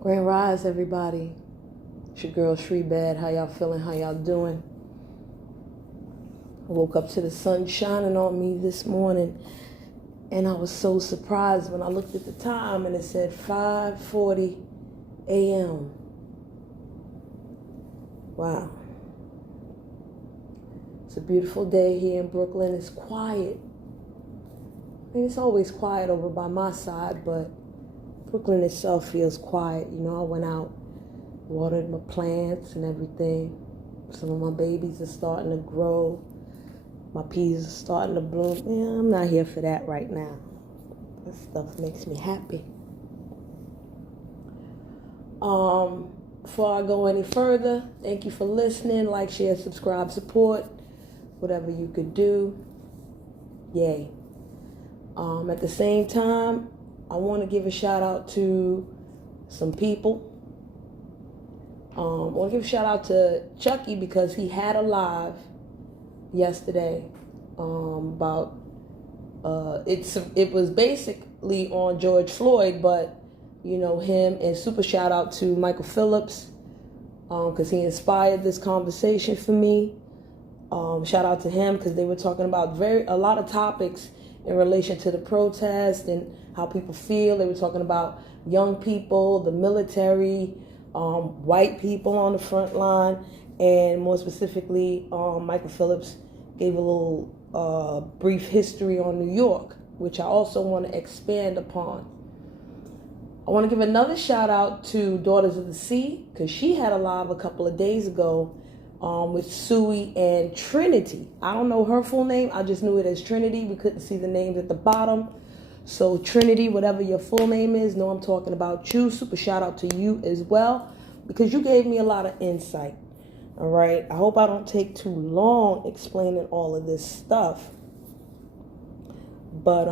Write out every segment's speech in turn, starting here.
Grand Rise, everybody. It's your girl Shree Bad. How y'all feeling? How y'all doing? I woke up to the sun shining on me this morning, and I was so surprised when I looked at the time and it said 5:40 a.m. Wow. It's a beautiful day here in Brooklyn. It's quiet. I mean, it's always quiet over by my side, but Brooklyn itself feels quiet. You know, I went out, watered my plants and everything. Some of my babies are starting to grow. My peas are starting to bloom. Yeah, I'm not here for that right now. That stuff makes me happy. Before I go any further, thank you for listening. Like, share, subscribe, support. Whatever you could do. Yay. At the same time, I want to give a shout out to some people. I want to give a shout out to Chucky because he had a live yesterday about it was basically on George Floyd, but you know him, and super shout out to Michael Phillips because he inspired this conversation for me. Shout out to him because they were talking about a lot of topics in relation to the protest and how people feel. They were talking about young people, the military, white people on the front line, and more specifically, Michael Phillips gave a little brief history on New York, which I also want to expand upon. I want to give another shout out to Daughters of the Sea because she had a live a couple of days ago with Suey and Trinity. I don't know her full name. I just knew it as Trinity. We couldn't see the names at the bottom. So Trinity, whatever your full name is, know I'm talking about you. Super shout out to you as well because you gave me a lot of insight. All right. I hope I don't take too long explaining all of this stuff. But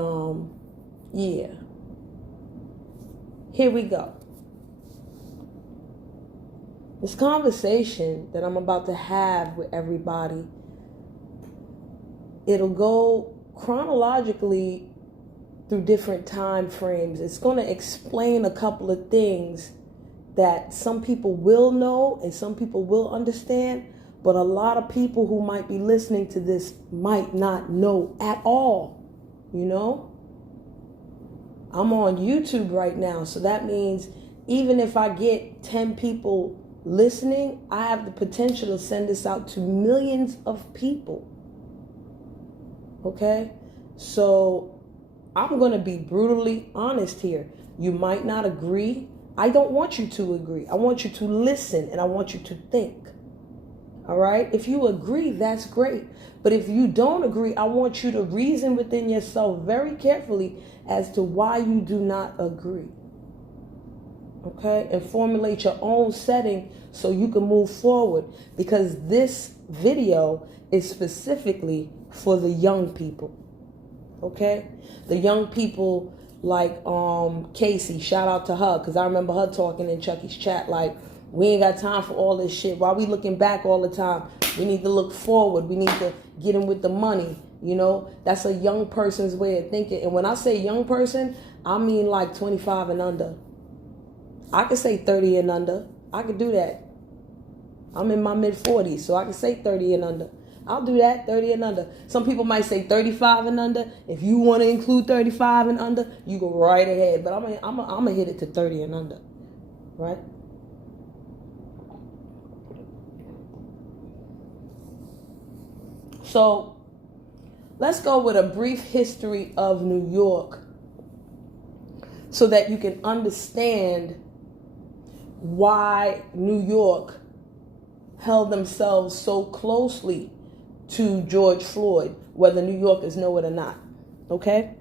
yeah. Here we go. This conversation that I'm about to have with everybody, it'll go chronologically through different time frames. It's going to explain a couple of things that some people will know and some people will understand, but a lot of people who might be listening to this might not know at all, you know? I'm on YouTube right now, so that means even if I get 10 people listening, I have the potential to send this out to millions of people. Okay? So I'm going to be brutally honest here. You might not agree. I don't want you to agree. I want you to listen and I want you to think. All right? If you agree, that's great. But if you don't agree, I want you to reason within yourself very carefully as to why you do not agree. Okay? And formulate your own setting so you can move forward, because this video is specifically for the young people. Okay? The young people like Casey, shout out to her, because I remember her talking in Chucky's chat like, we ain't got time for all this shit. Why we looking back all the time? We need to look forward. We need to get in with the money. You know, that's a young person's way of thinking. And when I say young person, I mean like 25 and under. I could say 30 and under. I could do that. I'm in my mid-40s, so I can say 30 and under. I'll do that, 30 and under. Some people might say 35 and under. If you want to include 35 and under, you go right ahead. But I'm gonna hit it to 30 and under, right? So let's go with a brief history of New York so that you can understand why New York held themselves so closely to George Floyd, whether New Yorkers know it or not. Okay?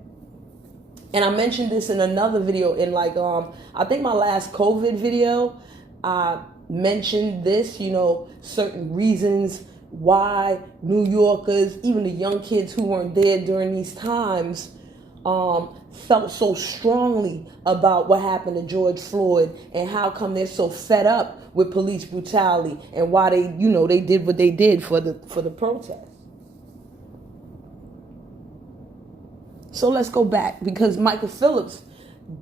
And I mentioned this in another video in I think my last COVID video, I mentioned this, you know, certain reasons why New Yorkers, even the young kids who weren't there during these times, felt so strongly about what happened to George Floyd and how come they're so fed up with police brutality and why they did what they did for the protest. So let's go back, because Michael Phillips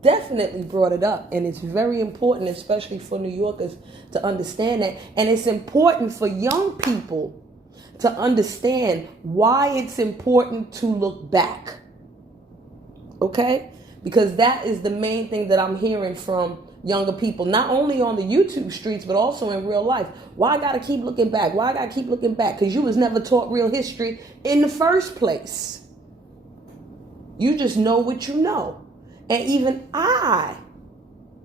definitely brought it up. And it's very important, especially for New Yorkers, to understand that. And it's important for young people to understand why it's important to look back. Okay? Because that is the main thing that I'm hearing from younger people, not only on the YouTube streets, but also in real life. Why I gotta keep looking back? Why I gotta keep looking back? Because you was never taught real history in the first place. You just know what you know. And even I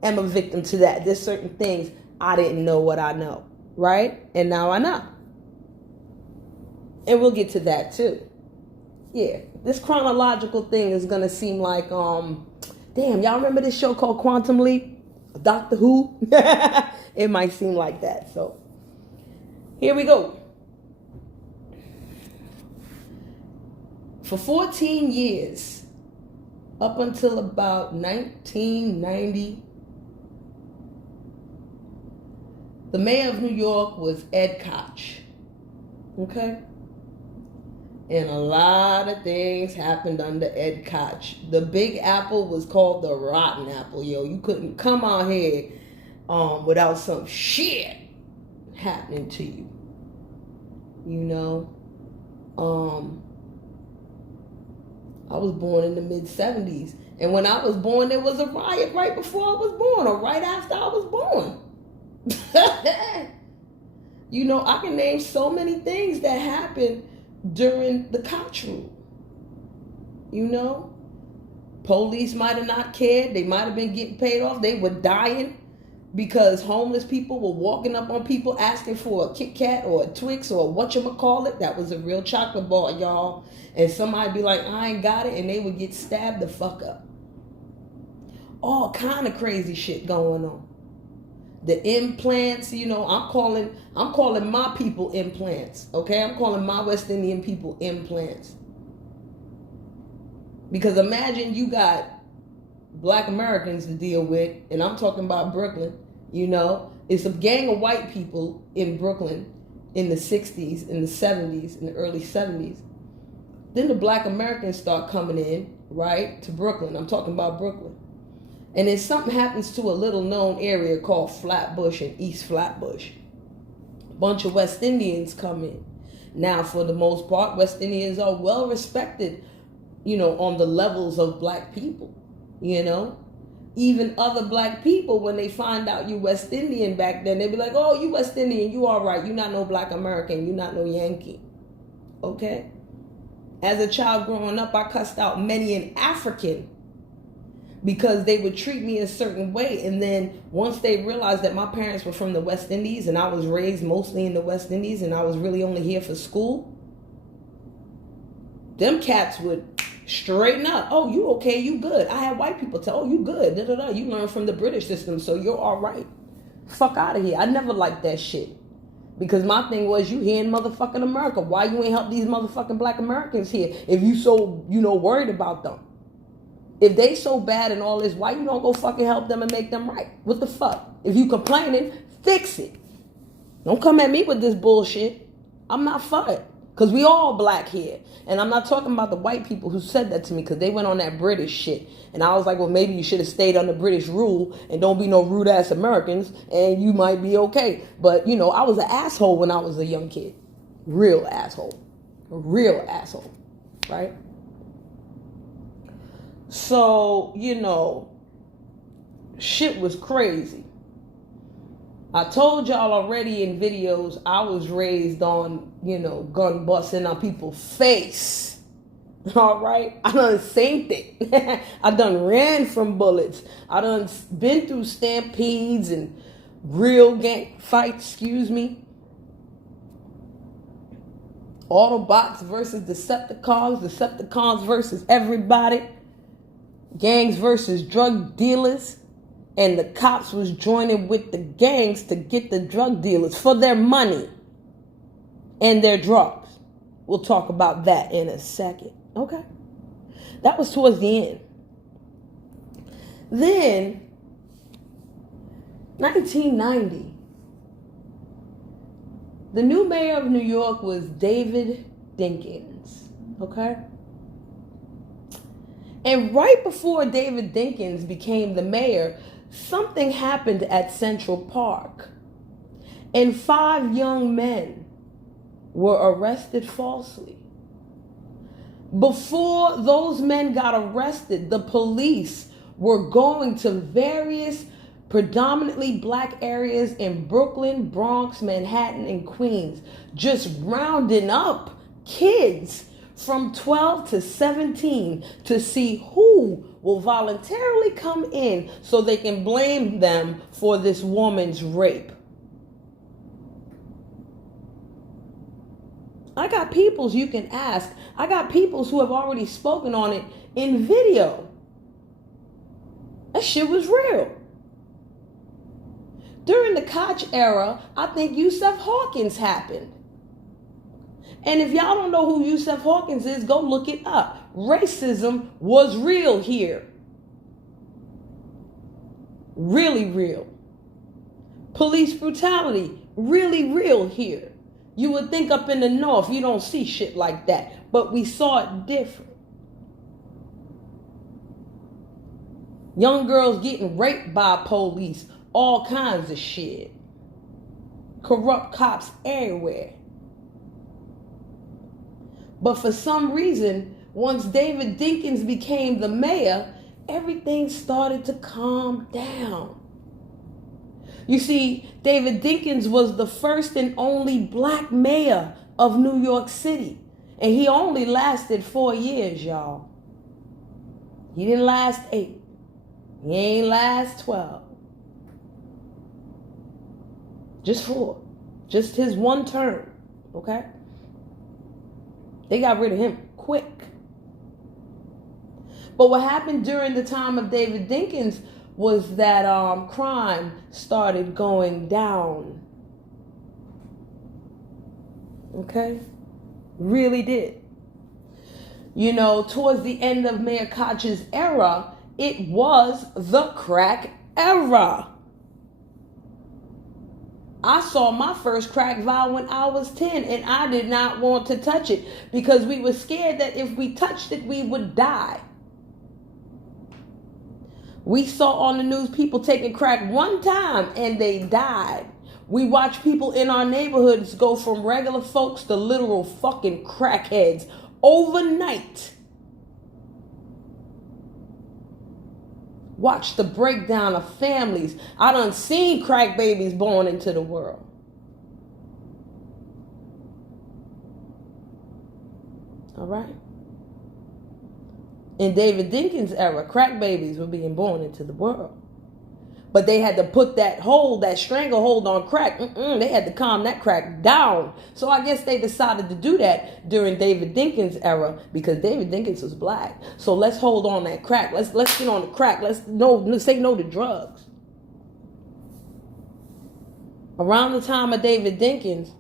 am a victim to that. There's certain things I didn't know what I know, right? And now I know. And we'll get to that too. Yeah, this chronological thing is gonna seem like, damn, y'all remember this show called Quantum Leap? Doctor Who? It might seem like that. So here we go. For 14 years, up until about 1990, the mayor of New York was Ed Koch. Okay? And a lot of things happened under Ed Koch. The Big Apple was called the Rotten Apple, yo. You couldn't come out here without some shit happening to you. You know? I was born in the mid-'70s. And when I was born, there was a riot right before I was born, or right after I was born. You know, I can name so many things that happened during the Koch rule. You know, police might have not cared. They might have been getting paid off. They were dying because homeless people were walking up on people asking for a Kit Kat or a Twix or whatchamacallit. That was a real chocolate bar, y'all. And somebody be like, I ain't got it, and they would get stabbed the fuck up. All kind of crazy shit going on. The implants, you know, I'm calling my people implants, okay? I'm calling my West Indian people implants. Because imagine you got Black Americans to deal with, and I'm talking about Brooklyn, you know. It's a gang of white people in Brooklyn in the 60s, in the 70s, in the early 70s. Then the Black Americans start coming in, right, to Brooklyn. I'm talking about Brooklyn. And then something happens to a little known area called Flatbush and East Flatbush. A bunch of West Indians come in. Now, for the most part, West Indians are well respected, you know, on the levels of Black people, you know. Even other Black people, when they find out you West Indian back then, they be like, oh, you West Indian, you all right. You not no Black American, you not no Yankee. Okay? As a child growing up, I cussed out many an African because they would treat me a certain way. And then once they realized that my parents were from the West Indies and I was raised mostly in the West Indies and I was really only here for school, them cats would straighten up. Oh, you okay, you good. I had white people tell, oh, you good. Da, da, da. You learned from the British system, so you're all right. Fuck out of here. I never liked that shit. Because my thing was, you here in motherfucking America. Why you ain't help these motherfucking Black Americans here if you so, you know, worried about them? If they so bad and all this, why you don't go fucking help them and make them right? What the fuck? If you complaining, fix it. Don't come at me with this bullshit. I'm not for it. Because we all Black here. And I'm not talking about the white people who said that to me because they went on that British shit. And I was like, well, maybe you should have stayed under British rule and don't be no rude ass Americans and you might be okay. But, you know, I was an asshole when I was a young kid. Real asshole. A real asshole. Right? So, you know, shit was crazy. I told y'all already in videos, I was raised on, you know, gun busting on people's face. All right? I done seen it. I done ran from bullets. I done been through stampedes and real gang fights, excuse me. Autobots versus Decepticons, Decepticons versus everybody. Gangs versus drug dealers. And the cops was joining with the gangs to get the drug dealers for their money and their drugs. We'll talk about that in a second. Okay? That was towards the end. Then, 1990, the new mayor of New York was David Dinkins. Okay? And right before David Dinkins became the mayor, something happened at Central Park. And 5 young men were arrested falsely. Before those men got arrested, the police were going to various predominantly black areas in Brooklyn, Bronx, Manhattan, and Queens, just rounding up kids from 12 to 17 to see who will voluntarily come in so they can blame them for this woman's rape. I got peoples you can ask. I got peoples who have already spoken on it in video. That shit was real. During the Koch era, I think Yusuf Hawkins happened. And if y'all don't know who Yusuf Hawkins is, go look it up. Racism was real here. Really real. Police brutality, really real here. You would think up in the north you don't see shit like that, but we saw it different. Young girls getting raped by police, all kinds of shit. Corrupt cops everywhere. But for some reason, once David Dinkins became the mayor, everything started to calm down. You see, David Dinkins was the first and only black mayor of New York City. And he only lasted 4 years, y'all. He didn't last 8. He ain't last 12. Just 4. Just his one term, okay? They got rid of him quick. But what happened during the time of David Dinkins was that crime started going down. Okay? Really did. You know, towards the end of Mayor Koch's era, it was the crack era. I saw my first crack vial when I was 10, and I did not want to touch it because we were scared that if we touched it, we would die. We saw on the news people taking crack one time and they died. We watched people in our neighborhoods go from regular folks to literal fucking crackheads overnight. Watch the breakdown of families. I done seen crack babies born into the world. All right. In David Dinkins' era, crack babies were being born into the world. But they had to put that hold, that stranglehold on crack. They had to calm that crack down. So I guess they decided to do that during David Dinkins' era because David Dinkins was black. So let's hold on that crack. Let's get on the crack. Let's say no to drugs. Around the time of David Dinkins,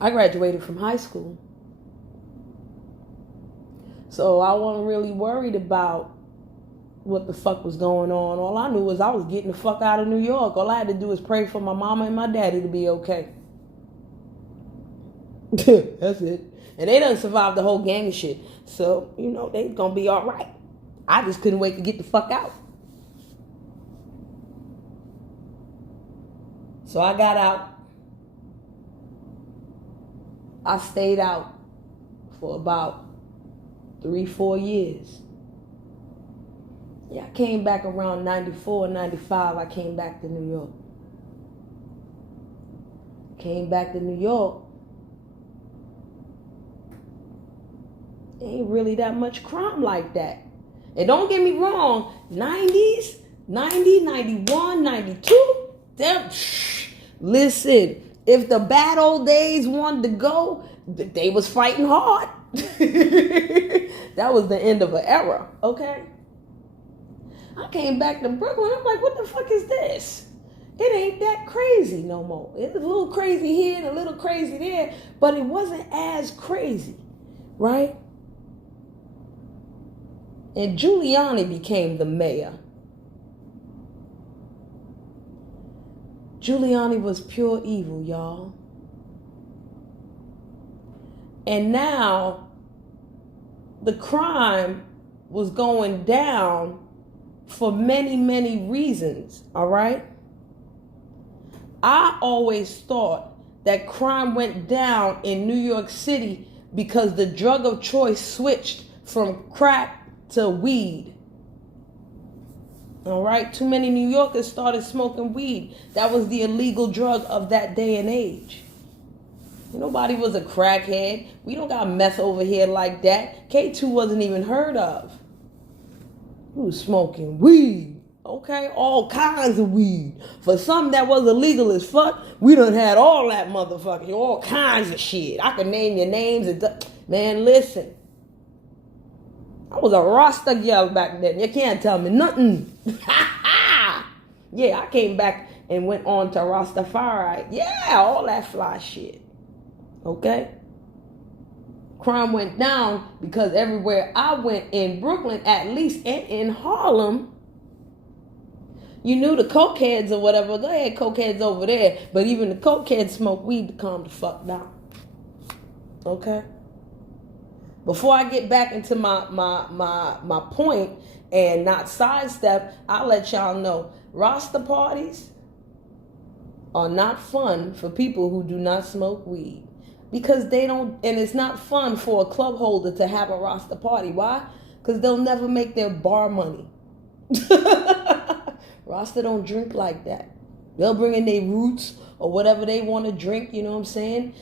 I graduated from high school. So I wasn't really worried about what the fuck was going on. All I knew was I was getting the fuck out of New York. All I had to do was pray for my mama and my daddy to be okay. That's it. And they done survived the whole gang of shit. So, you know, they gonna be all right. I just couldn't wait to get the fuck out. So I got out. I stayed out for about 3-4 years. Yeah, I came back around 94, 95. I came back to New York. Came back to New York. Ain't really that much crime like that. And don't get me wrong, 90s, 90, 91, 92, them, listen, if the bad old days wanted to go, they was fighting hard. That was the end of an era, okay? I came back to Brooklyn. I'm like, what the fuck is this? It ain't that crazy no more. It's a little crazy here and a little crazy there, but it wasn't as crazy, right? And Giuliani became the mayor. Giuliani was pure evil, y'all. And now the crime was going down for many, many reasons, all right? I always thought that crime went down in New York City because the drug of choice switched from crack to weed. All right? Too many New Yorkers started smoking weed. That was the illegal drug of that day and age. Nobody was a crackhead. We don't got meth over here like that. K2 wasn't even heard of. We was smoking weed. Okay? All kinds of weed. For something that was illegal as fuck, we done had all that motherfucking, all kinds of shit. I can name your names. Man, listen. I was a Rasta girl back then. You can't tell me nothing. Yeah, I came back and went on to Rastafari. Yeah, all that fly shit. Okay? Crime went down because everywhere I went in Brooklyn, at least, and in Harlem, you knew the cokeheads or whatever. Go ahead, cokeheads over there. But even the cokeheads smoke weed to calm the fuck down. Okay? Before I get back into my point and not sidestep, I'll let y'all know Rasta parties are not fun for people who do not smoke weed. Because they don't, and it's not fun for a club holder to have a Rasta party. Why? Because they'll never make their bar money. Rasta don't drink like that. They'll bring in their roots or whatever they want to drink, you know what I'm saying?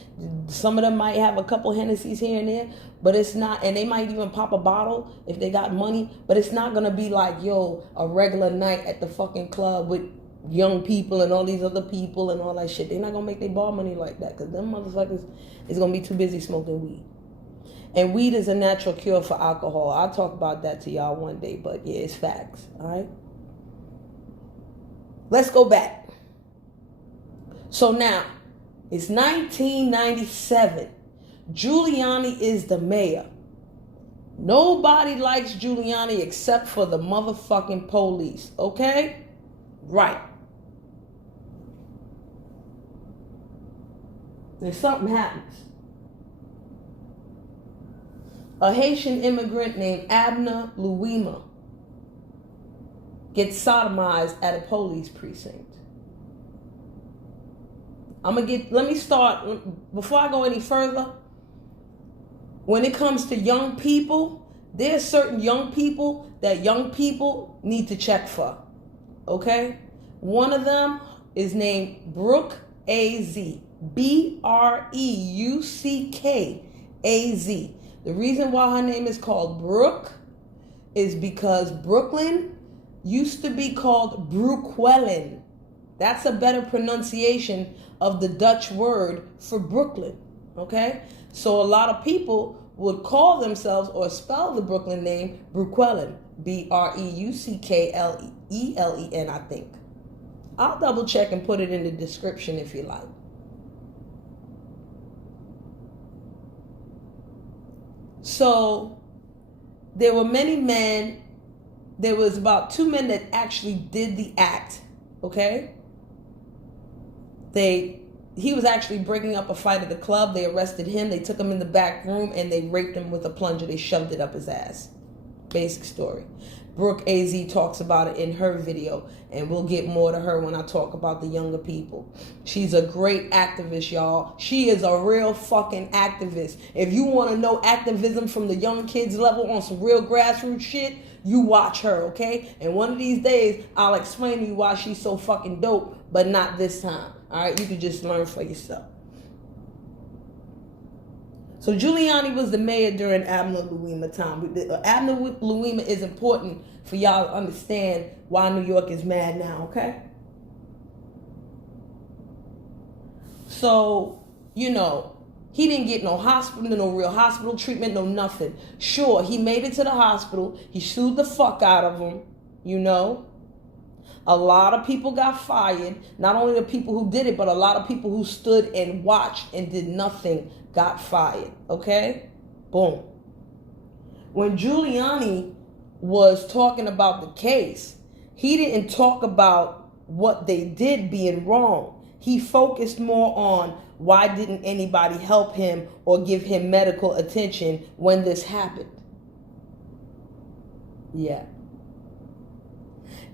Some of them might have a couple Hennessy's here and there, but it's not, and they might even pop a bottle if they got money, but it's not going to be like, yo, a regular night at the fucking club with young people and all these other people and all that shit. They're not going to make their bar money like that because them motherfuckers is going to be too busy smoking weed. And weed is a natural cure for alcohol. I'll talk about that to y'all one day, but yeah, it's facts, all right? Let's go back. So now, it's 1997. Giuliani is the mayor. Nobody likes Giuliani except for the motherfucking police, okay? Right. Then something happens. A Haitian immigrant named Abner Louima gets sodomized at a police precinct. Let me start, before I go any further, when it comes to young people, there's certain young people that young people need to check for, okay? One of them is named Brooke A.Z., B-R-E-U-C-K-A-Z. The reason why her name is called Brooke is because Brooklyn used to be called Brooklyn. That's a better pronunciation of the Dutch word for Brooklyn, okay? So a lot of people would call themselves or spell the Brooklyn name Brooklyn, B-R-E-U-C-K-L-E-L-E-N, I think. I'll double check and put it in the description if you like. So there were many men. There was about 2 men that actually did the act, okay? He was actually breaking up a fight at the club. They arrested him. They took him in the back room and they raped him with a plunger. They shoved it up his ass. Basic story. Brooke AZ talks about it in her video, and we'll get more to her when I talk about the younger people. She's a great activist, y'all. She is a real fucking activist. If you want to know activism from the young kids level on some real grassroots shit, you watch her, okay? And one of these days, I'll explain to you why she's so fucking dope, but not this time. All right, you can just learn for yourself. So Giuliani was the mayor during Abner Louima time. Abner Louima is important for y'all to understand why New York is mad now, okay? So, you know, he didn't get no hospital, no real hospital treatment, no nothing. Sure, he made it to the hospital. He sued the fuck out of him, you know. A lot of people got fired. Not only the people who did it, but a lot of people who stood and watched and did nothing got fired, okay? Boom. When Giuliani was talking about the case, he didn't talk about what they did being wrong. He focused more on why didn't anybody help him or give him medical attention when this happened, Yeah.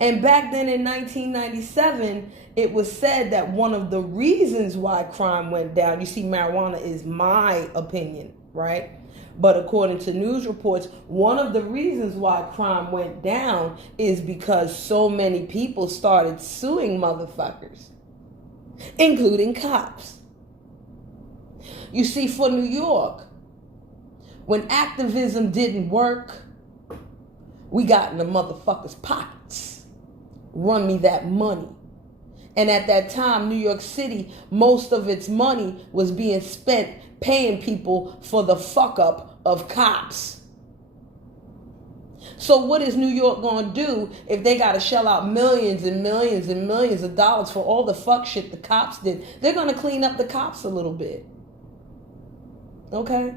And back then in 1997, it was said that one of the reasons why crime went down, you see, marijuana is my opinion, right? But according to news reports, one of the reasons why crime went down is because so many people started suing motherfuckers, including cops. You see, for New York, when activism didn't work, we got in the motherfuckers' pockets. Run me that money. And at that time, New York City, most of its money was being spent paying people for the fuck up of cops. So what is New York going to do if they got to shell out millions and millions and millions of dollars for all the fuck shit the cops did? They're going to clean up the cops a little bit. Okay?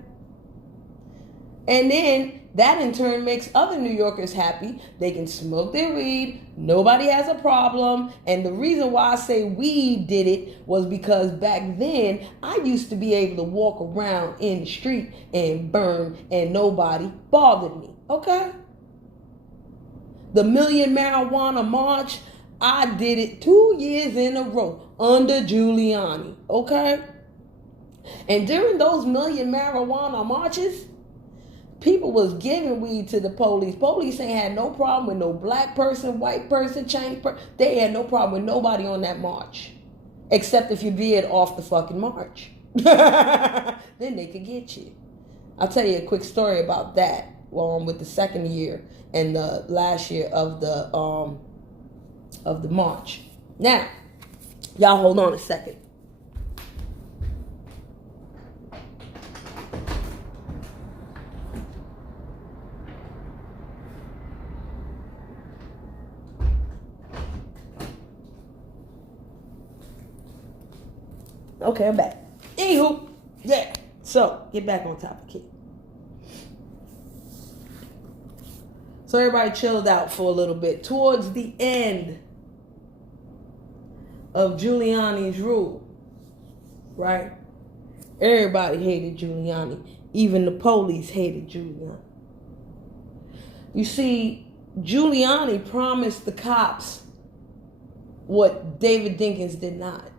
And then that in turn makes other New Yorkers happy. They can smoke their weed. Nobody has a problem. And the reason why I say we did it was because back then I used to be able to walk around in the street and burn and nobody bothered me. Okay? The Million Marijuana March, I did it 2 years in a row under Giuliani. Okay? And during those Million Marijuana marches, people was giving weed to the police. Police ain't had no problem with no black person, white person, Chinese person. They had no problem with nobody on that march. Except if you veered off the fucking march. Then they could get you. I'll tell you a quick story about that. With the second year and the last year of the march. Now, y'all hold on a second. Okay, I'm back. Anywho, yeah. So, get back on topic here. So everybody chilled out for a little bit. Towards the end of Giuliani's rule, right? Everybody hated Giuliani. Even the police hated Giuliani. You see, Giuliani promised the cops what David Dinkins did not.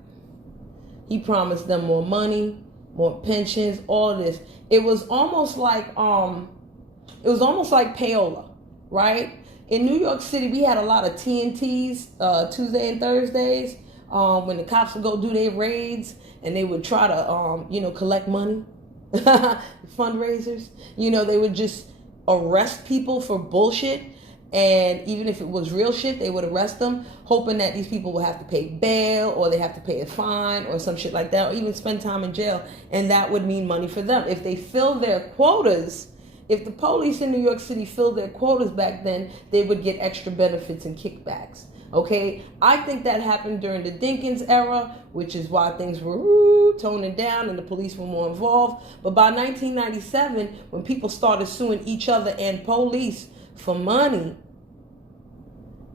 He promised them more money, more pensions, all this. It was almost like payola, right? In New York City, we had a lot of TNTs, Tuesday and Thursdays, when the cops would go do their raids and they would try to, collect money, fundraisers. They would just arrest people for bullshit. And even if it was real shit, they would arrest them, hoping that these people will have to pay bail or they have to pay a fine or some shit like that, or even spend time in jail. And that would mean money for them. If they fill their quotas, if the police in New York City filled their quotas back then, they would get extra benefits and kickbacks. Okay? I think that happened during the Dinkins era, which is why things were toning down and the police were more involved. But by 1997, when people started suing each other and police for money,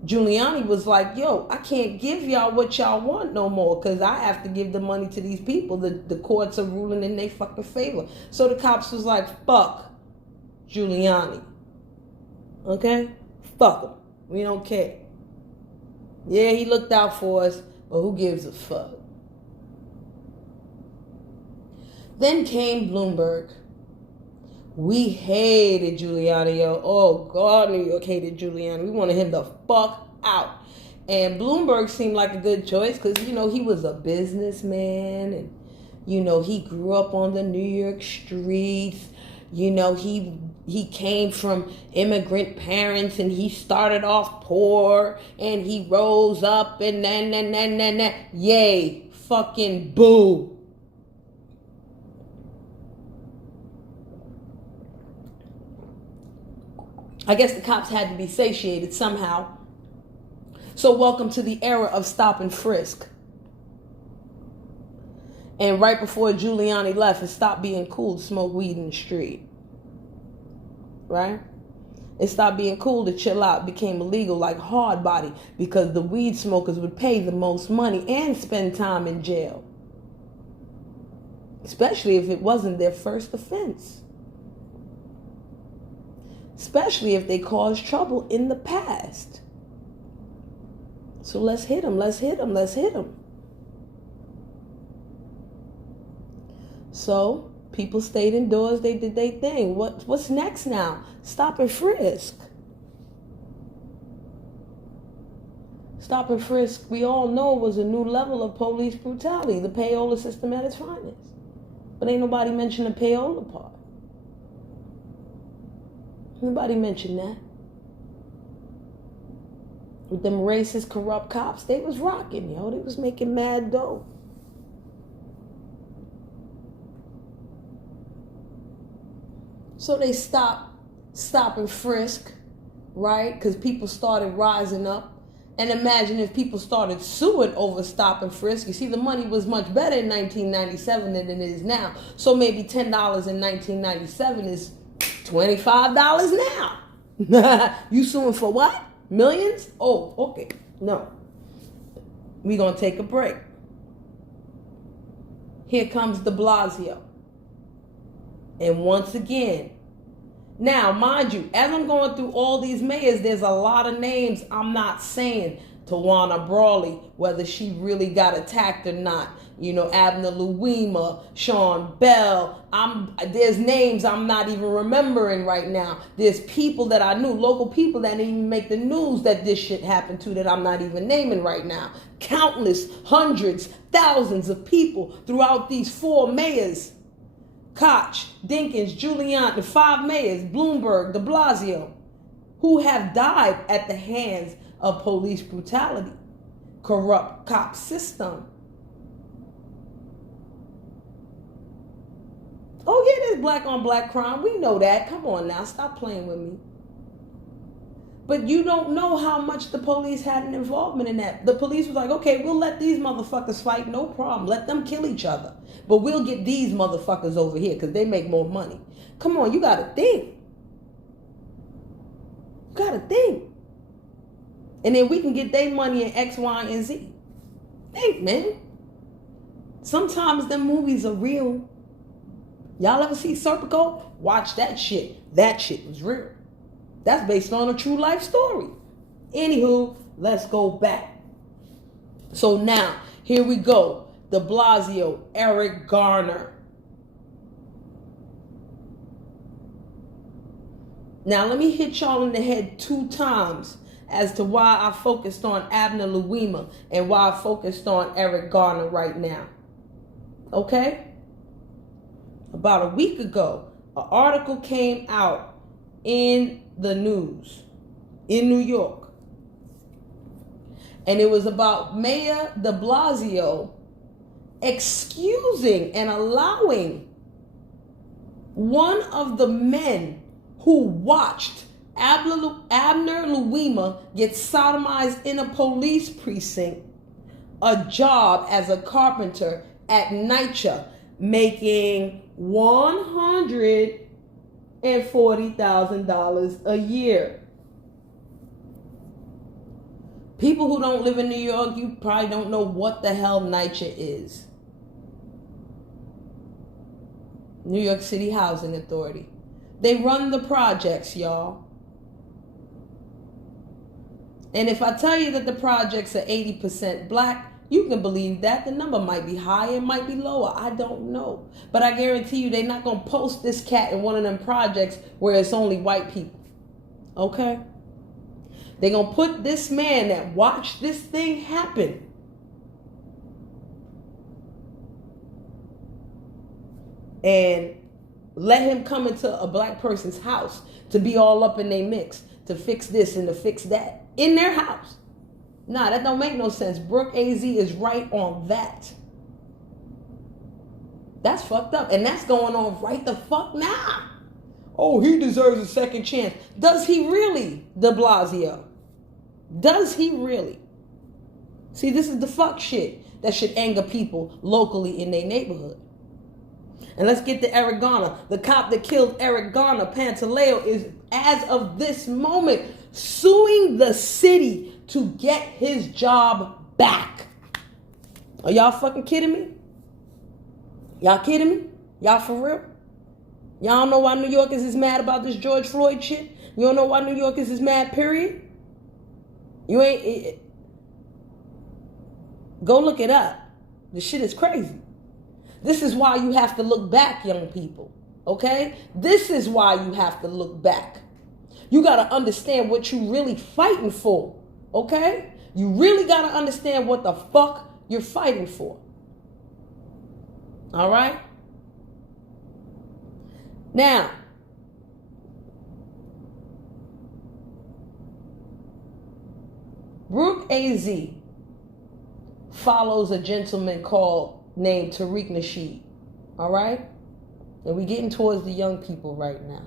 Giuliani was like, yo, I can't give y'all what y'all want no more because I have to give the money to these people. The courts are ruling in their fucking favor. So the cops was like, fuck Giuliani. Okay? Fuck him. We don't care. Yeah, he looked out for us, but who gives a fuck? Then came Bloomberg. We hated Giuliani, yo. Oh, God, New York hated Giuliani. We wanted him the fuck out. And Bloomberg seemed like a good choice because, he was a businessman. And, he grew up on the New York streets. He came from immigrant parents and he started off poor. And he rose up and then. Yay. Fucking boo. I guess the cops had to be satiated somehow. So welcome to the era of stop and frisk. And right before Giuliani left, it stopped being cool to smoke weed in the street. Right? It stopped being cool to chill out. It became illegal like hard body because the weed smokers would pay the most money and spend time in jail. Especially if it wasn't their first offense. especially if they caused trouble in the past. So let's hit them, let's hit them, let's hit them. So people stayed indoors, they did their thing. What's next now? Stop and frisk. Stop and frisk, we all know, was a new level of police brutality, the payola system at its finest. But ain't nobody mentioned the payola part. Nobody mentioned that. With them racist, corrupt cops, they was rocking, yo. They was making mad dough. So they stop and frisk, right? Because people started rising up. And imagine if people started suing over stop and frisk. You see, the money was much better in 1997 than it is now. So maybe $10 in 1997 is $25 now. You suing for what? Millions? Oh, okay. No. We're going to take a break. Here comes de Blasio. And once again, now, mind you, as I'm going through all these mayors, there's a lot of names I'm not saying. Tawana Brawley, whether she really got attacked or not. You know, Abner Louima, Sean Bell. There's names I'm not even remembering right now. There's people that I knew, local people that didn't even make the news that this shit happened to that I'm not even naming right now. Countless, hundreds, thousands of people throughout these 4 mayors. Koch, Dinkins, Giuliani, the 5 mayors, Bloomberg, de Blasio, who have died at the hands of police brutality, corrupt cop system. Oh yeah, there's black on black crime. We know that. Come on now, stop playing with me. But you don't know how much the police had an involvement in that. The police was like, okay, we'll let these motherfuckers fight, no problem. Let them kill each other. But we'll get these motherfuckers over here because they make more money. Come on, you got to think. You got to think. And then we can get their money in X, Y, and Z. Think, man. Sometimes them movies are real. Y'all ever see Serpico? Watch that shit. That shit was real. That's based on a true life story. Anywho, let's go back. So now, here we go. De Blasio, Eric Garner. Now, let me hit y'all in the head 2 times as to why I focused on Abner Louima and why I focused on Eric Garner right now. Okay? About a week ago, an article came out in the news in New York. And it was about Mayor de Blasio excusing and allowing one of the men who watched Abner Louima get sodomized in a police precinct a job as a carpenter at NYCHA, making $140,000 a year. People who don't live in New York, you probably don't know what the hell NYCHA is. New York City Housing Authority. They run the projects, y'all. And if I tell you that the projects are 80% black, you can believe that. The number might be higher, it might be lower. I don't know. But I guarantee you they're not going to post this cat in one of them projects where it's only white people. Okay? They're going to put this man that watched this thing happen and let him come into a black person's house to be all up in their mix, to fix this and to fix that in their house. Nah, that don't make no sense. Brooke AZ is right on that. That's fucked up. And that's going on right the fuck now. Oh, he deserves a second chance. Does he really, de Blasio? Does he really? See, this is the fuck shit that should anger people locally in their neighborhood. And let's get to Eric Garner. The cop that killed Eric Garner, Pantaleo, is, as of this moment, suing the city to get his job back. Are y'all fucking kidding me? Y'all kidding me? Y'all for real? Y'all know why New Yorkers is mad about this George Floyd shit? You don't know why New Yorkers is mad, period? You ain't... Go look it up. The shit is crazy. This is why you have to look back, young people. Okay? This is why you have to look back. You got to understand what you really fighting for. Okay? You really got to understand what the fuck you're fighting for. All right? Now, Brooke AZ follows a gentleman named Tariq Nasheed. All right? And we're getting towards the young people right now.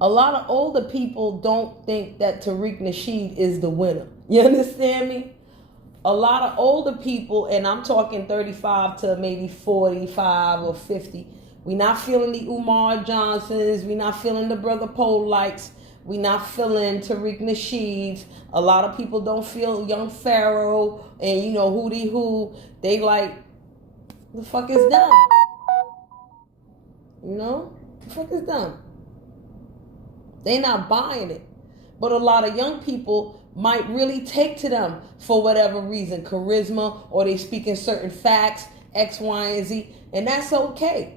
A lot of older people don't think that Tariq Nasheed is the winner. You understand me? A lot of older people, and I'm talking 35 to maybe 45 or 50, we not feeling the Umar Johnsons, we not feeling the Brother Polites, we not feeling Tariq Nasheeds. A lot of people don't feel Young Pharaoh and, you know, Hootie Who. They like, the fuck is dumb? You know? The fuck is dumb? They not buying it. But a lot of young people might really take to them for whatever reason. Charisma, or they speaking certain facts, X, Y, and Z. And that's okay.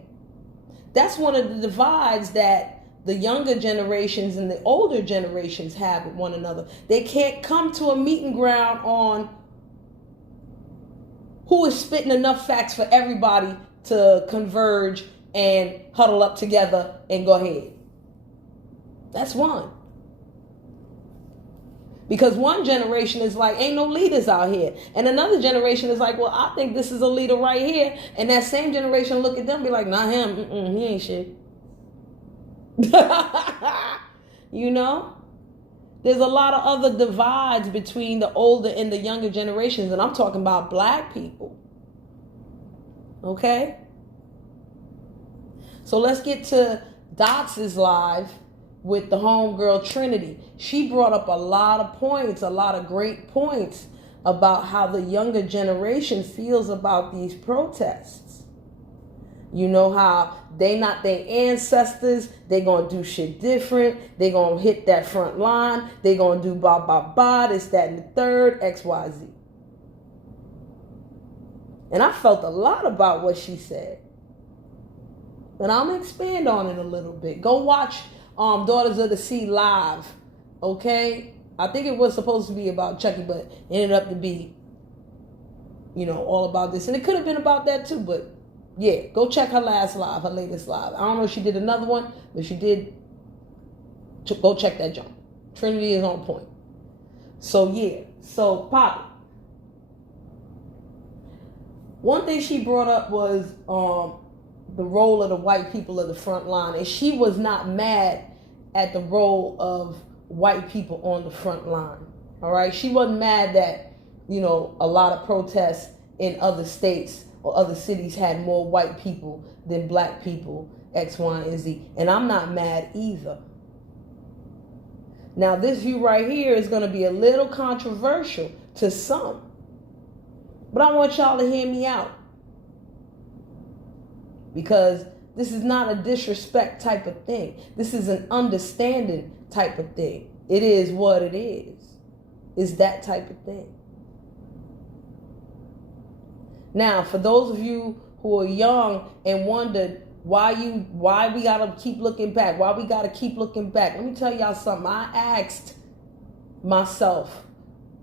That's one of the divides that the younger generations and the older generations have with one another. They can't come to a meeting ground on who is spitting enough facts for everybody to converge and huddle up together and go ahead. That's one. Because one generation is like, ain't no leaders out here. And another generation is like, well, I think this is a leader right here. And that same generation look at them and be like, not him. He ain't shit. You know? There's a lot of other divides between the older and the younger generations. And I'm talking about black people. Okay? So let's get to Dots' live with the homegirl Trinity. She brought up a lot of points, a lot of great points about how the younger generation feels about these protests. You know how they not their ancestors, they gonna do shit different, they gonna hit that front line, they gonna do this, that, and the third, XYZ. And I felt a lot about what she said. And I'm gonna expand on it a little bit. Go watch Daughters of the Sea live, okay? I think it was supposed to be about Chucky, but it ended up to be, you know, all about this. And it could have been about that too, but yeah, go check her latest live. I don't know if she did another one, but she did. Go check that jump. Trinity is on point. So yeah, so Poppy. One thing she brought up was the role of the white people of the front line. And she was not mad at the role of white people on the front line. All right. She wasn't mad that, you know, a lot of protests in other states or other cities had more white people than black people, X, Y, and Z. And I'm not mad either. Now, this view right here is going to be a little controversial to some. But I want y'all to hear me out. Because this is not a disrespect type of thing. This is an understanding type of thing. It is what it is. It's that type of thing. Now, for those of you who are young and wondered why we gotta keep looking back, let me tell y'all something. I asked myself,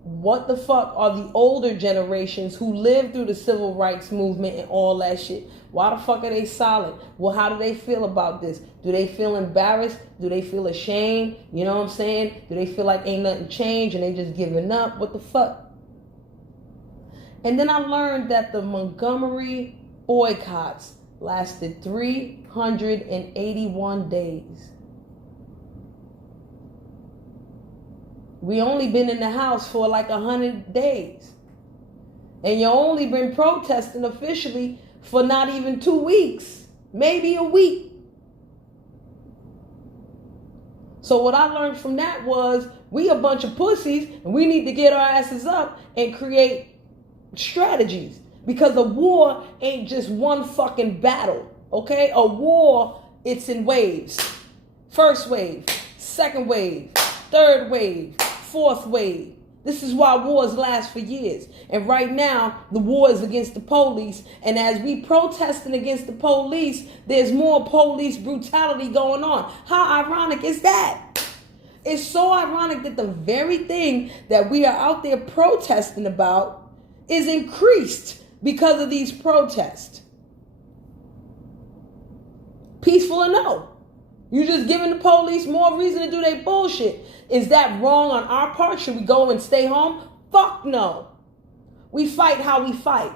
what the fuck are the older generations who lived through the civil rights movement and all that shit? Why the fuck are they silent? Well, how do they feel about this? Do they feel embarrassed? Do they feel ashamed? You know what I'm saying? Do they feel like ain't nothing changed and they just giving up? What the fuck? And then I learned that the Montgomery boycotts lasted 381 days. We only been in the house for like 100 days. And you only been protesting officially for not even 2 weeks, maybe a week. So what I learned from that was we a bunch of pussies and we need to get our asses up and create strategies, because a war ain't just one fucking battle, okay? A war, it's in waves. First wave, second wave, third wave, fourth wave. This is why wars last for years. And right now, the war is against the police. And as we protesting against the police, there's more police brutality going on. How ironic is that? It's so ironic that the very thing that we are out there protesting about is increased because of these protests. Peaceful or no? You're just giving the police more reason to do their bullshit. Is that wrong on our part? Should we go and stay home? Fuck no. We fight how we fight.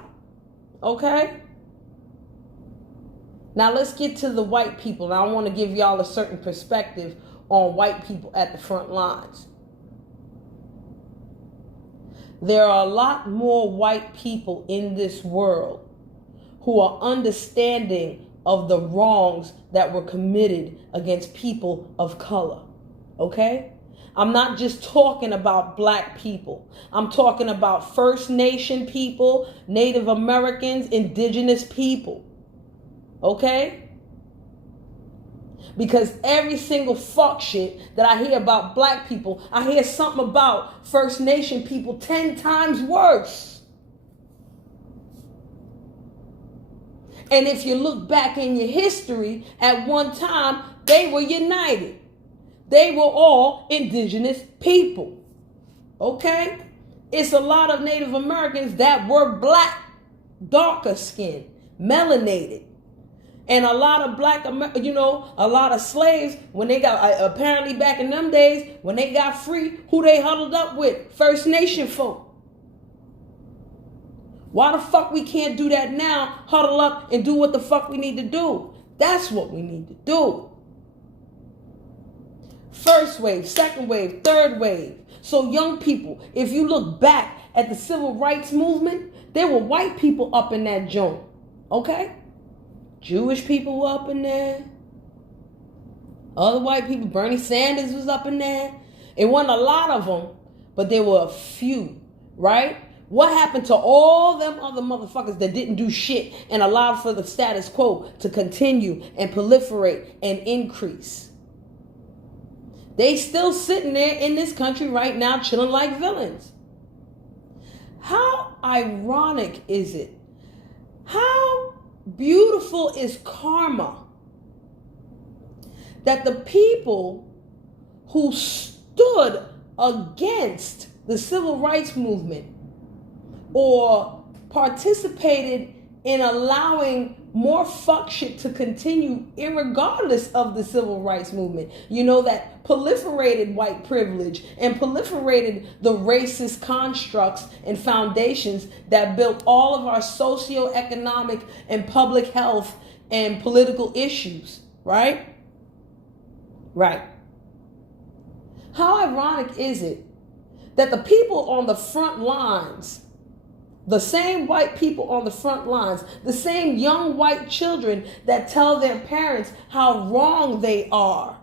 Okay? Now let's get to the white people. And I want to give y'all a certain perspective on white people at the front lines. There are a lot more white people in this world who are understanding of the wrongs that were committed against people of color. Okay? I'm not just talking about black people. I'm talking about First Nation people, Native Americans, indigenous people. Okay? Because every single fuck shit that I hear about black people, I hear something about First Nation people 10 times worse. And if you look back in your history, at one time, they were united. They were all indigenous people. Okay? It's a lot of Native Americans that were black, darker skinned, melanated. And a lot of a lot of slaves, when they got, apparently back in them days, when they got free, who they huddled up with? First Nation folk. Why the fuck we can't do that now? Huddle up and do what the fuck we need to do. That's what we need to do. First wave, second wave, third wave. So young people, if you look back at the civil rights movement, there were white people up in that joint. Okay? Jewish people were up in there. Other white people, Bernie Sanders was up in there. It wasn't a lot of them, but there were a few, right? What happened to all them other motherfuckers that didn't do shit and allowed for the status quo to continue and proliferate and increase? They still sitting there in this country right now chilling like villains. How ironic is it? How beautiful is karma that the people who stood against the civil rights movement or participated in allowing more fuck shit to continue irregardless of the civil rights movement, that proliferated white privilege and proliferated the racist constructs and foundations that built all of our socioeconomic and public health and political issues, right? Right. How ironic is it that the people on the front lines, the same white people on the front lines, the same young white children that tell their parents how wrong they are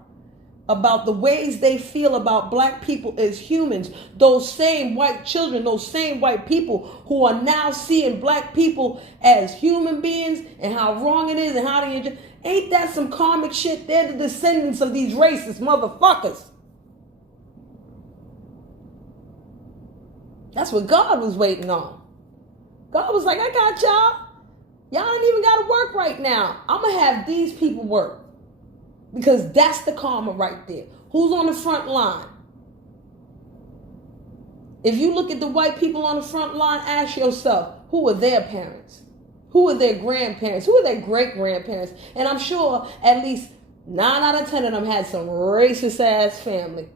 about the ways they feel about black people as humans, those same white children, those same white people who are now seeing black people as human beings and how wrong it is and how they ain't that some karmic shit? They're the descendants of these racist motherfuckers. That's what God was waiting on. God was like, I got y'all. Y'all ain't even got to work right now. I'm going to have these people work. Because that's the karma right there. Who's on the front line? If you look at the white people on the front line, ask yourself, who are their parents? Who are their grandparents? Who are their great-grandparents? And I'm sure at least 9 out of 10 of them had some racist-ass family.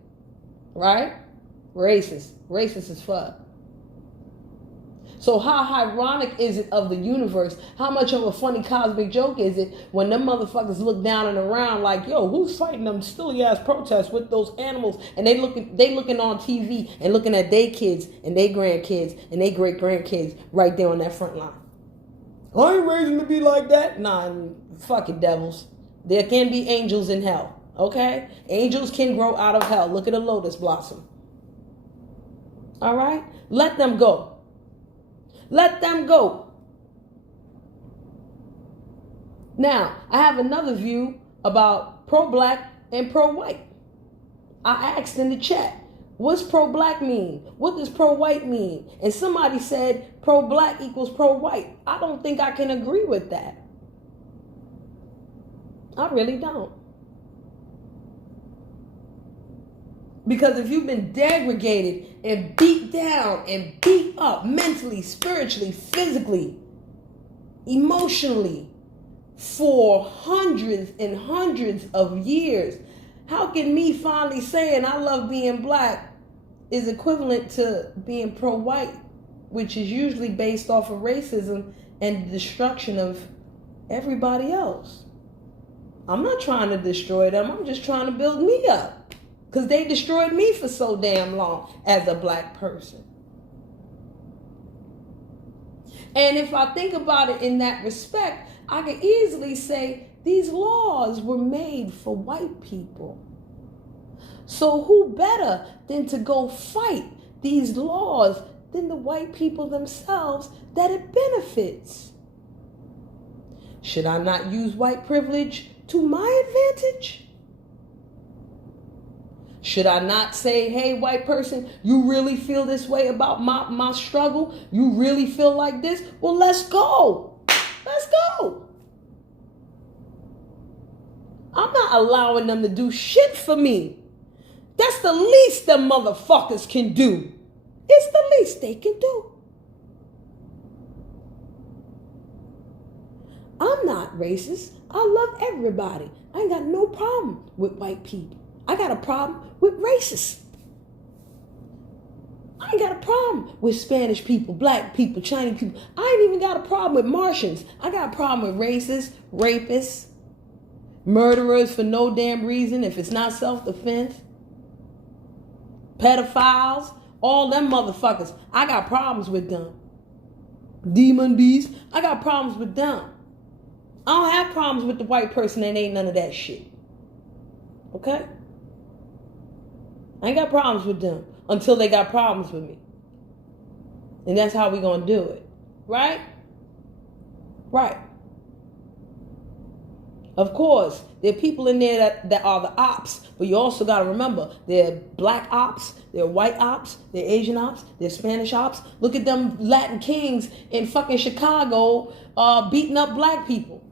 Right? Racist. Racist as fuck. So how ironic is it of the universe? How much of a funny cosmic joke is it when them motherfuckers look down and around like, yo, who's fighting them silly ass protests with those animals? And they looking on TV and looking at their kids and their grandkids and their great grandkids right there on that front line. I ain't raising to be like that. Nah, fucking devils. There can be angels in hell. Okay? Angels can grow out of hell. Look at a lotus blossom. All right? Let them go. Let them go. Now, I have another view about pro-black, and pro-white. I asked in the chat, what's pro-black mean? What does pro-white mean? And somebody said pro-black equals pro-white. I don't think I can agree with that. I really don't. Because if you've been degraded and beat down and beat up mentally, spiritually, physically, emotionally for hundreds and hundreds of years, how can me finally saying I love being black is equivalent to being pro-white, which is usually based off of racism and the destruction of everybody else? I'm not trying to destroy them. I'm just trying to build me up. Because they destroyed me for so damn long as a black person. And if I think about it in that respect, I can easily say these laws were made for white people. So who better than to go fight these laws than the white people themselves that it benefits? Should I not use white privilege to my advantage? Should I not say, hey, white person, you really feel this way about my struggle? You really feel like this? Well, let's go. Let's go. I'm not allowing them to do shit for me. That's the least them motherfuckers can do. It's the least they can do. I'm not racist. I love everybody. I ain't got no problem with white people. I got a problem with racists. I ain't got a problem with Spanish people, black people, Chinese people. I ain't even got a problem with Martians. I got a problem with racists, rapists, murderers for no damn reason if it's not self-defense, pedophiles, all them motherfuckers. I got problems with them. Demon beasts, I got problems with them. I don't have problems with the white person that ain't none of that shit. Okay? I ain't got problems with them until they got problems with me. And that's how we gonna do it. Right? Right. Of course, there are people in there that are the ops, but you also got to remember, there are black ops, there are white ops, there are Asian ops, there are Spanish ops. Look at them Latin kings in fucking Chicago beating up black people.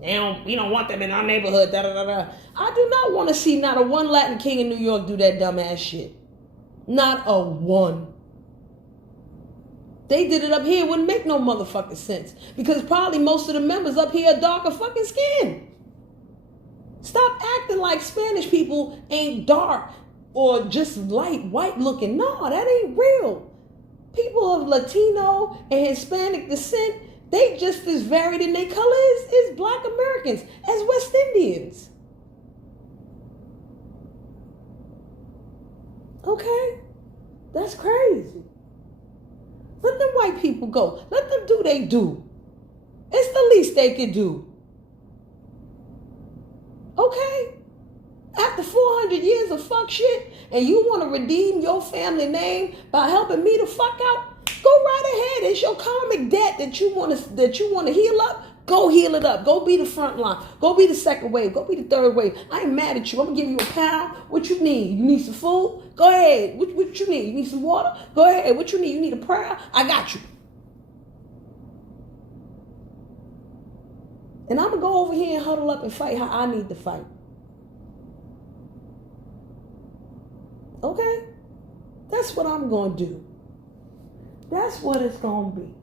We don't want them in our neighborhood. Da, da, da, da. I do not want to see not a one Latin king in New York do that dumbass shit. Not a one. They did it up here. It wouldn't make no motherfucking sense. Because probably most of the members up here are darker fucking skin. Stop acting like Spanish people ain't dark or just light white looking. No, that ain't real. People of Latino and Hispanic descent, they just as varied in their color as black Americans, as West Indians. Okay? That's crazy. Let them white people go. Let them do they do. It's the least they can do. Okay? After 400 years of fuck shit, and you want to redeem your family name by helping me to fuck out, go right ahead. It's your karmic debt that you want to heal up. Go heal it up. Go be the front line. Go be the second wave. Go be the third wave. I ain't mad at you. I'm going to give you a pound. What you need? You need some food? Go ahead. What you need? You need some water? Go ahead. What you need? You need a prayer? I got you. And I'm going to go over here and huddle up and fight how I need to fight. Okay? That's what I'm going to do. That's what it's going to be.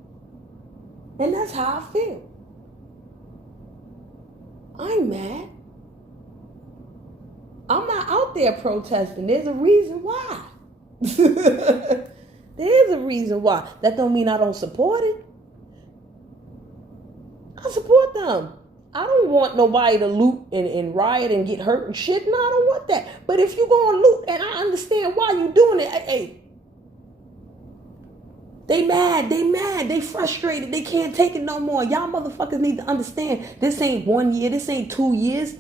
And that's how I feel. I ain't mad. I'm not out there protesting. There's a reason why. There's a reason why. That don't mean I don't support it. I support them. I don't want nobody to loot and riot and get hurt and shit. No, I don't want that. But if you go and loot, and I understand why you're doing it, hey, they mad, they frustrated, they can't take it no more. Y'all motherfuckers need to understand, this ain't 1 year, this ain't 2 years,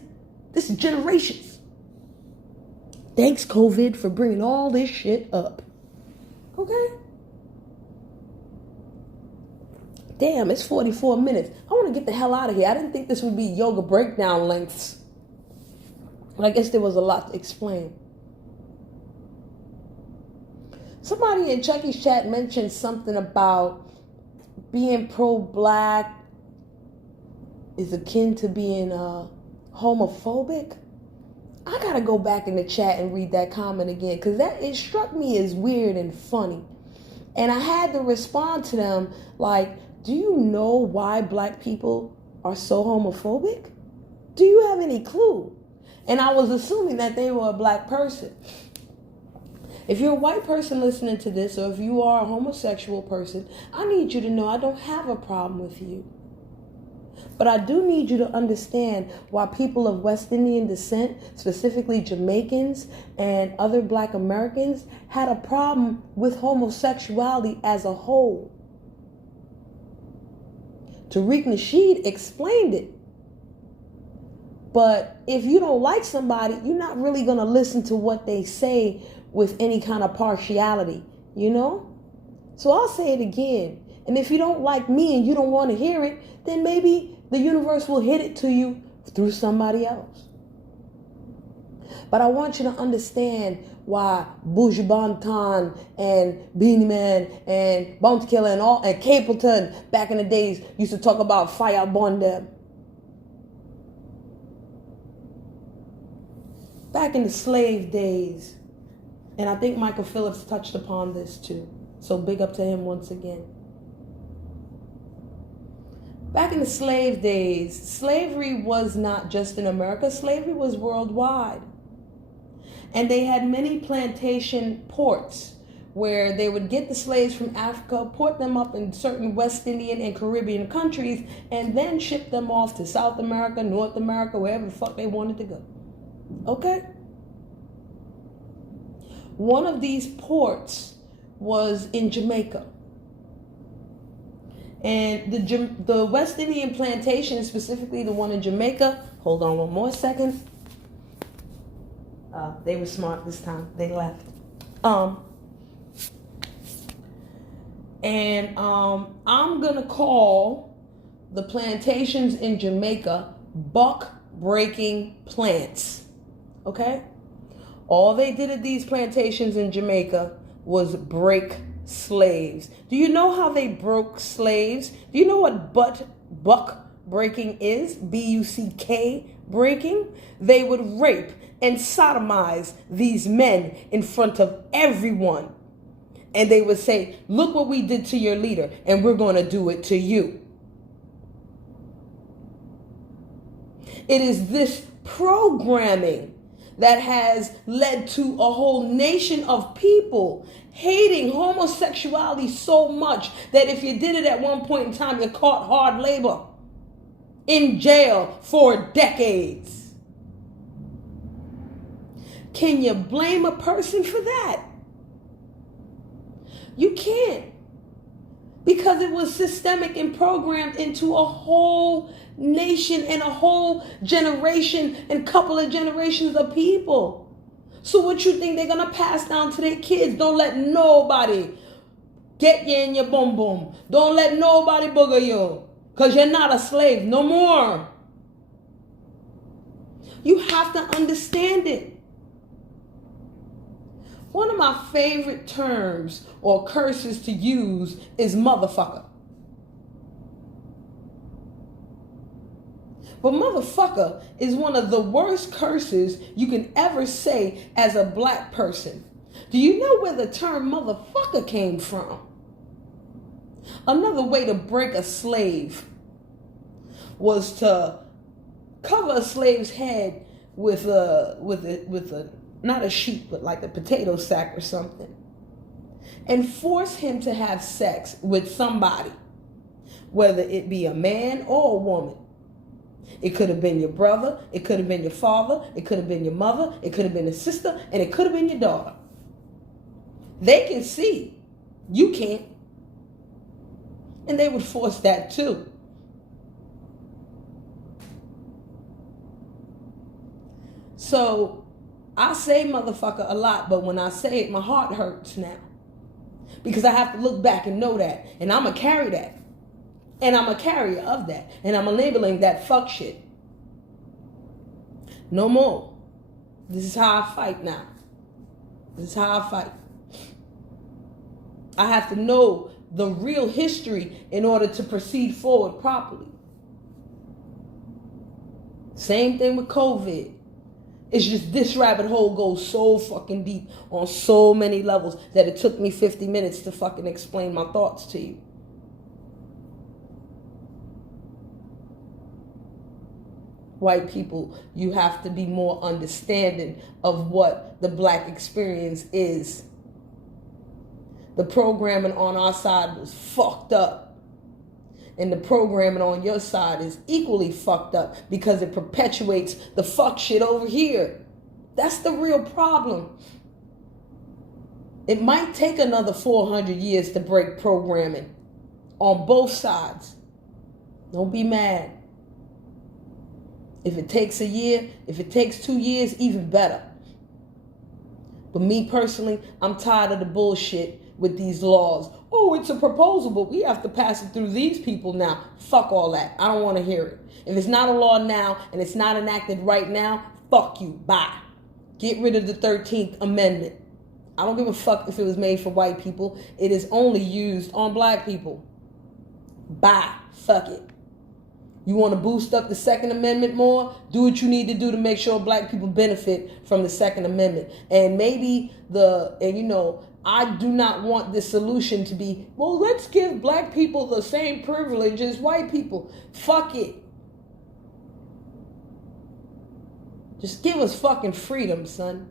this is generations. Thanks, COVID, for bringing all this shit up. Okay? Damn, it's 44 minutes. I want to get the hell out of here. I didn't think this would be yoga breakdown lengths. But I guess there was a lot to explain. Somebody in Chucky's chat mentioned something about being pro-black is akin to being homophobic. I gotta go back in the chat and read that comment again, because it struck me as weird and funny. And I had to respond to them like, do you know why black people are so homophobic? Do you have any clue? And I was assuming that they were a black person. If you're a white person listening to this, or if you are a homosexual person, I need you to know I don't have a problem with you. But I do need you to understand why people of West Indian descent, specifically Jamaicans and other black Americans, had a problem with homosexuality as a whole. Tariq Nasheed explained it. But if you don't like somebody, you're not really going to listen to what they say with any kind of partiality, you know? So I'll say it again. And if you don't like me and you don't want to hear it, then maybe the universe will hit it to you through somebody else. But I want you to understand why Buju Banton and Beanie Man and Bounty Killer and Capleton back in the days used to talk about fire upon them. Back in the slave days, and I think Michael Phillips touched upon this too. So big up to him once again. Back in the slave days, slavery was not just in America, slavery was worldwide. And they had many plantation ports where they would get the slaves from Africa, port them up in certain West Indian and Caribbean countries, and then ship them off to South America, North America, wherever the fuck they wanted to go. Okay? One of these ports was in Jamaica. And the West Indian plantation, specifically the one in Jamaica, hold on one more second. They were smart this time. They left. I'm gonna call the plantations in Jamaica buck breaking plants. Okay? All they did at these plantations in Jamaica was break slaves. Do you know how they broke slaves? Do you know what buck breaking is? B-U-C-K breaking? They would rape and sodomize these men in front of everyone. And they would say, look what we did to your leader, and we're going to do it to you. It is this programming that has led to a whole nation of people hating homosexuality so much that if you did it at one point in time, you're caught hard labor, in jail for decades. Can you blame a person for that? You can't. Because it was systemic and programmed into a whole nation and a whole generation and couple of generations of people. So what you think they're going to pass down to their kids? Don't let nobody get you in your boom boom. Don't let nobody booger you. Because you're not a slave no more. You have to understand it. One of my favorite terms or curses to use is motherfucker. But motherfucker is one of the worst curses you can ever say as a black person. Do you know where the term motherfucker came from? Another way to break a slave was to cover a slave's head with a not a sheet, but like a potato sack or something, and force him to have sex with somebody, whether it be a man or a woman. It could have been your brother, it could have been your father, it could have been your mother, it could have been a sister, and it could have been your daughter. They can see, you can't. And they would force that too. So I say motherfucker a lot, but when I say it, my heart hurts now. Because I have to look back and know that. And I'm going to carry that. And I'm a carrier of that. And I'm labeling that fuck shit. No more. This is how I fight now. This is how I fight. I have to know the real history in order to proceed forward properly. Same thing with COVID. It's just this rabbit hole goes so fucking deep on so many levels that it took me 50 minutes to fucking explain my thoughts to you. White people, you have to be more understanding of what the black experience is. The programming on our side was fucked up. And the programming on your side is equally fucked up because it perpetuates the fuck shit over here. That's the real problem. It might take another 400 years to break programming on both sides. Don't be mad. If it takes a year, if it takes 2 years, even better. But me personally, I'm tired of the bullshit with these laws. Oh, it's a proposal, but we have to pass it through these people now. Fuck all that. I don't want to hear it. If it's not a law now and it's not enacted right now, fuck you. Bye. Get rid of the 13th Amendment. I don't give a fuck if it was made for white people. It is only used on black people. Bye. Fuck it. You want to boost up the Second Amendment more? Do what you need to do to make sure black people benefit from the Second Amendment. And maybe I do not want the solution to be, well, let's give black people the same privilege as white people. Fuck it. Just give us fucking freedom, son.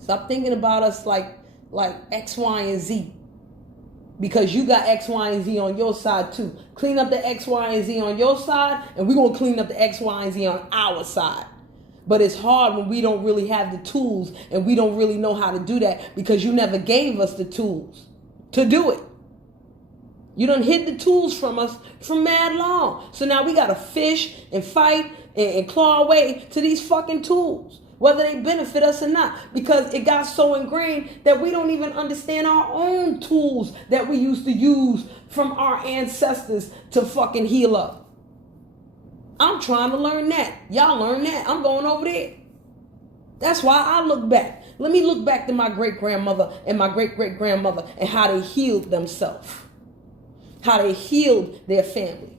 Stop thinking about us like X, Y, and Z. Because you got X, Y, and Z on your side too. Clean up the X, Y, and Z on your side, and we're going to clean up the X, Y, and Z on our side. But it's hard when we don't really have the tools and we don't really know how to do that because you never gave us the tools to do it. You done hid the tools from us for mad long. So now we got to fish and fight and claw our way to these fucking tools, whether they benefit us or not, because it got so ingrained that we don't even understand our own tools that we used to use from our ancestors to fucking heal up. I'm trying to learn that. Y'all learn that. I'm going over there. That's why I look back. Let me look back to my great-grandmother and my great-great-grandmother and how they healed themselves. How they healed their family.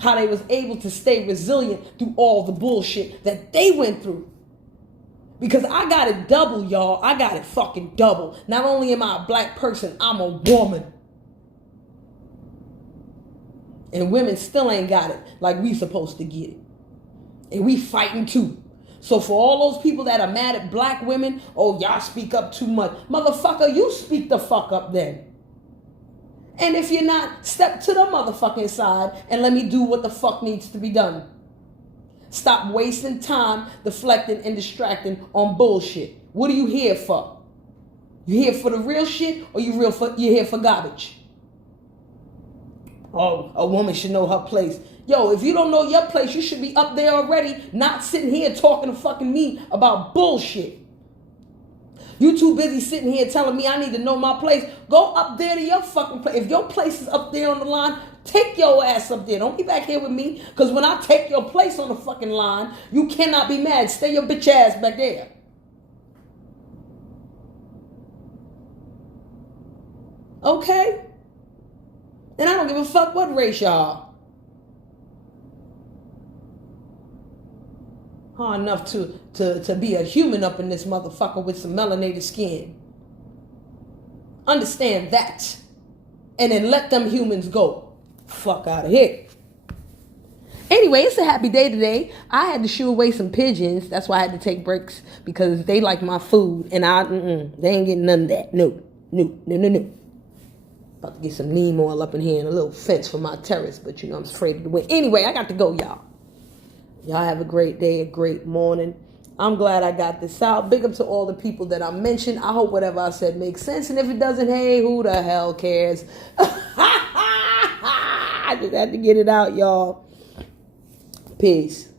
How they was able to stay resilient through all the bullshit that they went through. Because I got it double, y'all. I got it fucking double. Not only am I a black person, I'm a woman. And women still ain't got it like we supposed to get it. And we fighting too. So for all those people that are mad at black women, oh, y'all speak up too much. Motherfucker, you speak the fuck up then. And if you're not, step to the motherfucking side and let me do what the fuck needs to be done. Stop wasting time deflecting and distracting on bullshit. What are you here for? You here for the real shit or you here for garbage? Oh, a woman should know her place. Yo, if you don't know your place, you should be up there already, not sitting here talking to fucking me about bullshit. You too busy sitting here telling me I need to know my place. Go up there to your fucking place. If your place is up there on the line, take your ass up there. Don't be back here with me. Because when I take your place on the fucking line, you cannot be mad. Stay your bitch ass back there. Okay? And I don't give a fuck what race y'all. Hard enough to be a human up in this motherfucker with some melanated skin. Understand that. And then let them humans go. Fuck out of here. Anyway, it's a happy day today. I had to shoo away some pigeons. That's why I had to take breaks. Because they like my food. And they ain't getting none of that. No. About to get some neem oil up in here and a little fence for my terrace. But I'm afraid of the wind. Anyway, I got to go, y'all. Y'all have a great day, a great morning. I'm glad I got this out. Big up to all the people that I mentioned. I hope whatever I said makes sense. And if it doesn't, hey, who the hell cares? I just had to get it out, y'all. Peace.